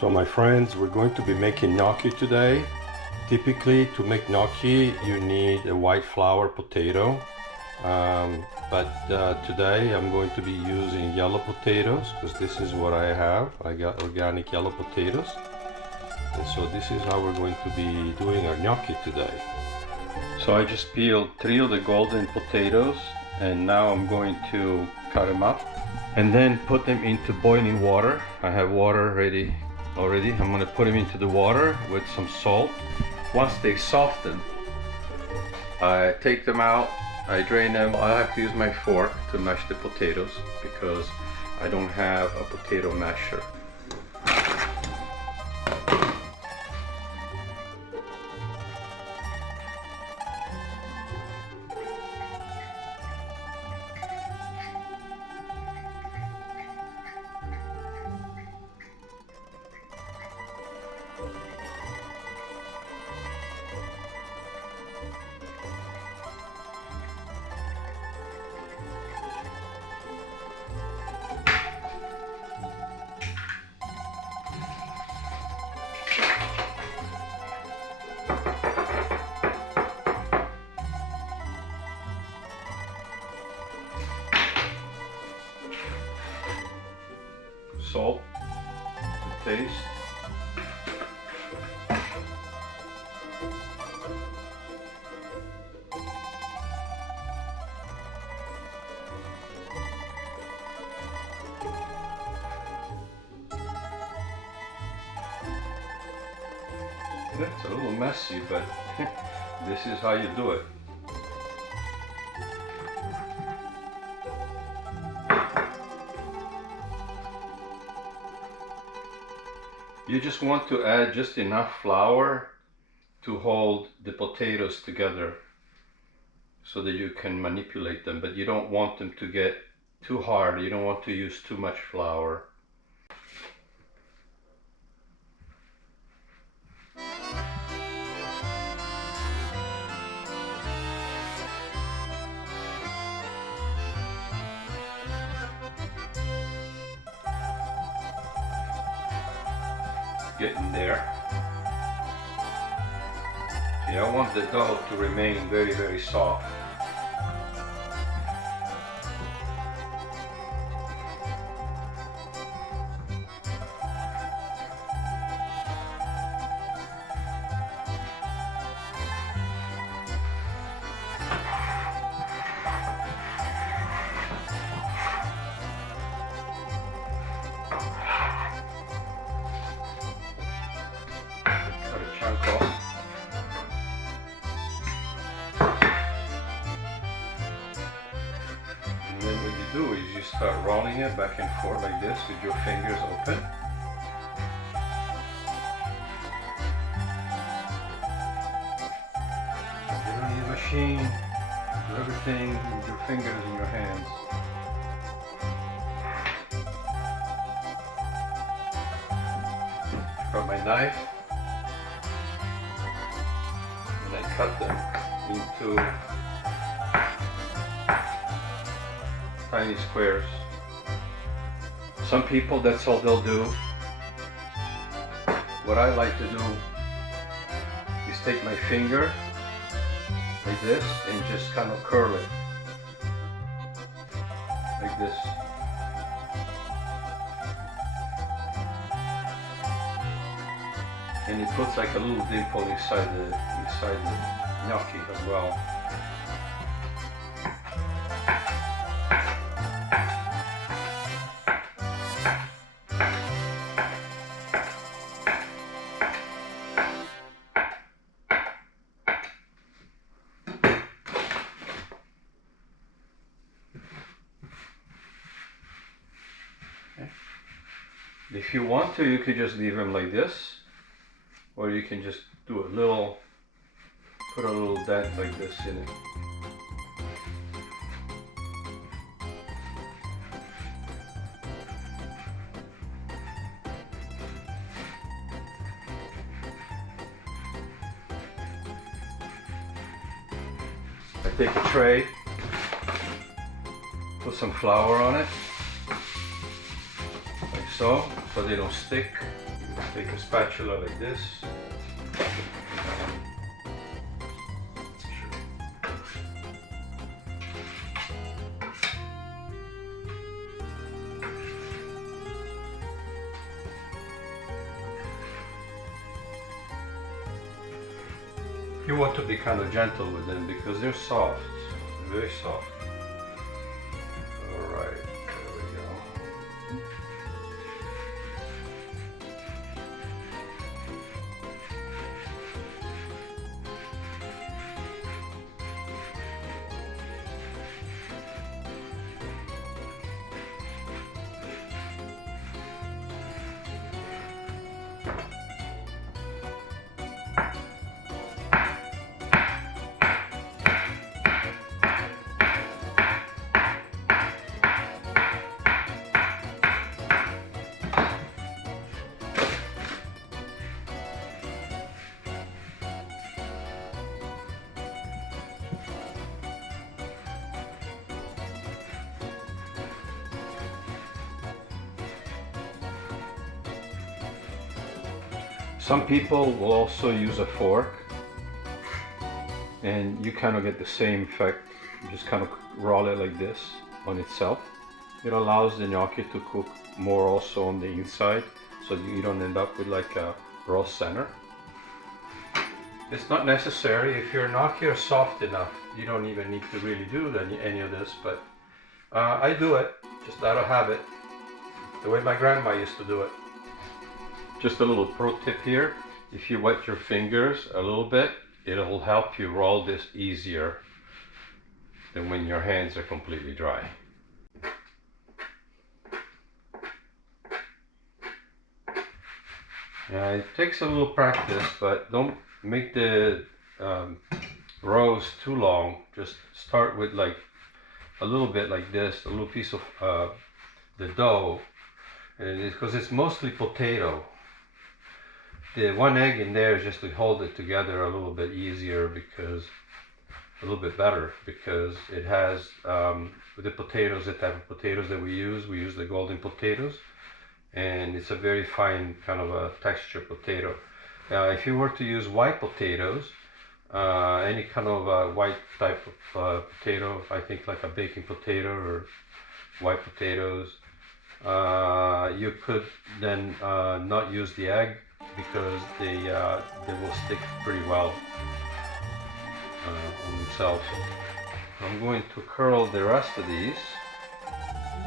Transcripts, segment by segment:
So my friends, we're going to be making gnocchi today. Typically to make gnocchi you need a white flour potato, but today I'm going to be using yellow potatoes because this is what I have. I got organic yellow potatoes, and so this is how we're going to be doing our gnocchi today. So I just peeled 3 of the golden potatoes, and now I'm going to cut them up and then put them into boiling water. I have water ready already. I'm going to put them into the water with some salt. Once they soften, I take them out, I drain them. I have to use my fork to mash the potatoes because I don't have a potato masher. Salt to taste. It's a little messy, but this is how you do it. You just want to add just enough flour to hold the potatoes together so that you can manipulate them, but you don't want them to get too hard. You don't want to use too much flour. Getting there. See, I want the dough to remain very, very soft. And then what you do is you start rolling it back and forth like this with your fingers open. You don't need a machine. Do everything with your fingers in your hands. Got my knife. And I cut them into tiny squares. Some people, that's all they'll do. What I like to do is take my finger like this and just kind of curl it like this. And it puts like a little dimple inside the gnocchi as well. Okay. If you want to, you could just leave them like this. Or you can just do a little, put a little dent like this in it. I take a tray, put some flour on it, like so they don't stick. Take a spatula like this. You want to be kind of gentle with them because they're soft, very soft. All right, there we go. Some people will also use a fork, and you kind of get the same effect. You just kind of roll it like this on itself. It allows the gnocchi to cook more also on the inside, so you don't end up with like a raw center. It's not necessary. If your gnocchi are soft enough, you don't even need to really do any of this, but I do it just out of habit, the way my grandma used to do it. Just a little pro tip here, if you wet your fingers a little bit, it'll help you roll this easier than when your hands are completely dry. Yeah, it takes a little practice, but don't make the rows too long. Just start with like a little bit like this, a little piece of the dough, and because it's mostly potato. The one egg in there is just to hold it together a little bit easier, because a little bit better, because it has with the potatoes, the type of potatoes that we use the golden potatoes, and it's a very fine kind of a texture potato. Now if you were to use white potatoes, any kind of white type of potato, I think like a baking potato or white potatoes, you could then not use the egg, because they will stick pretty well on themselves. I'm going to curl the rest of these.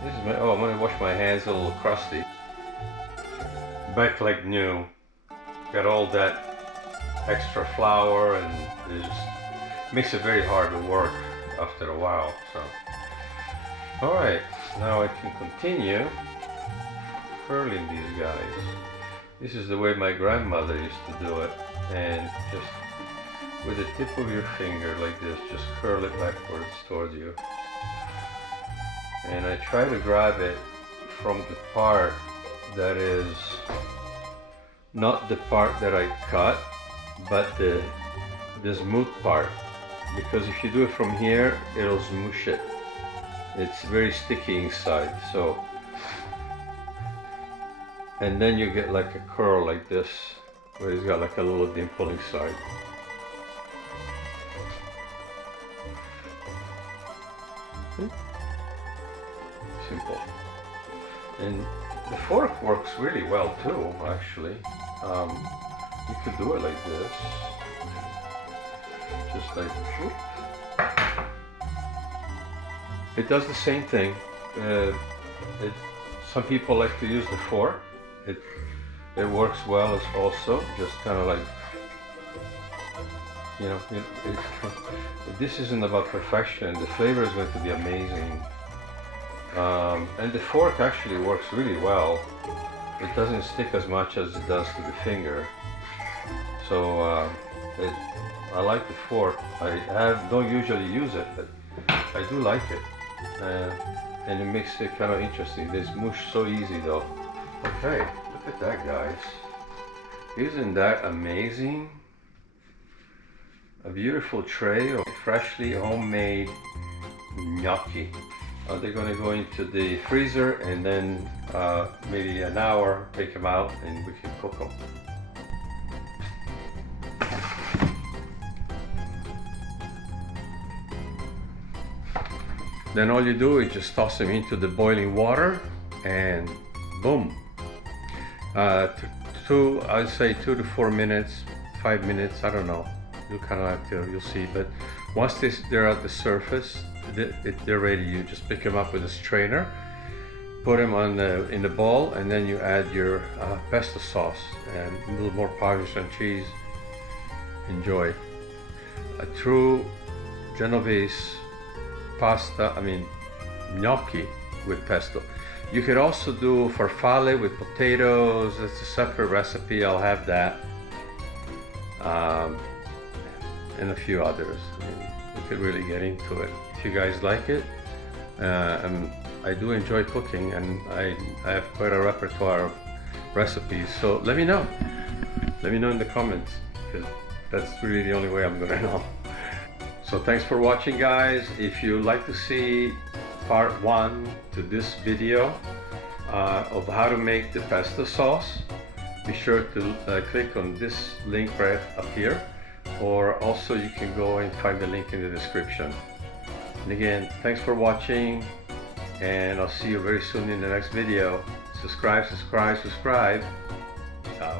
This is I'm going to wash my hands, a little crusty. Back like new. Got all that extra flour, and it just makes it very hard to work after a while. So, all right, now I can continue curling these guys. This is the way my grandmother used to do it, and just with the tip of your finger like this, just curl it backwards towards you. And I try to grab it from the part that is not the part that I cut, but the smooth part, because if you do it from here, it'll smoosh it. It's very sticky inside, so. And then you get like a curl like this, where it's got like a little dimple inside. Simple. And the fork works really well too, actually. You could do it like this. Just like, whoop. It does the same thing. Some people like to use the fork. It works well as also, just kind of like, you know, this isn't about perfection. The flavor is going to be amazing. And the fork actually works really well. It doesn't stick as much as it does to the finger. So I like the fork. Don't usually use it, but I do like it. And it makes it kind of interesting. They smoosh so easy though. Okay, look at that, guys. Isn't that amazing? A beautiful tray of freshly homemade gnocchi. They're gonna go into the freezer, and then maybe an hour, take them out and we can cook them. Then all you do is just toss them into the boiling water and boom. I'd say 2 to 4 minutes, 5 minutes, I don't know. You'll kind of have to, you'll see. But once they're at the surface, they're ready. You just pick them up with a strainer, put them in the bowl, and then you add your pesto sauce and a little more Parmesan cheese. Enjoy. A true Genovese pasta, gnocchi with pesto. You could also do farfalle with potatoes. It's a separate recipe. I'll have that. And a few others. You could really get into it if you guys like it. I do enjoy cooking, and I have quite a repertoire of recipes. So let me know. Let me know in the comments, because that's really the only way I'm gonna know. So thanks for watching, guys. If you'd like to see part 1 to this video of how to make the pesto sauce, be sure to click on this link right up here, or also you can go and find the link in the description. And again, thanks for watching, and I'll see you very soon in the next video. Subscribe. Ciao.